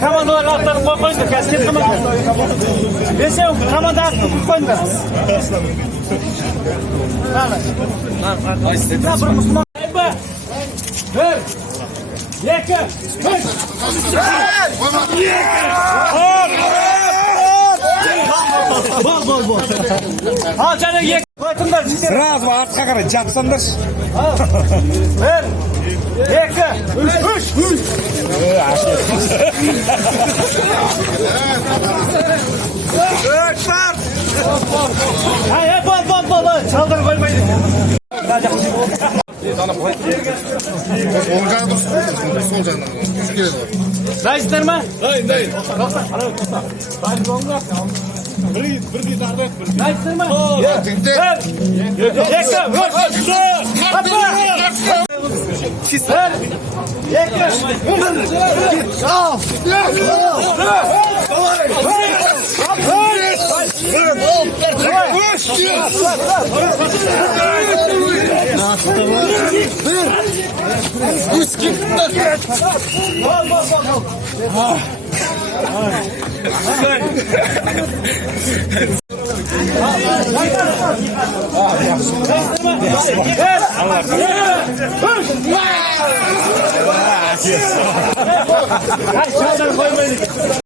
Kamandalar altlarını koyun da keskin kamandalar. Neyse kamandalar koyun da. Bol. Ha canım yek. Koytunlar. Sıraz var çakarı capsandır. Bir. İki. Üç. Hayır bol. Çaldır koymayın. Sol canına. Üç kere var. Dayıslar mı? Dayın. Dayıslar mı?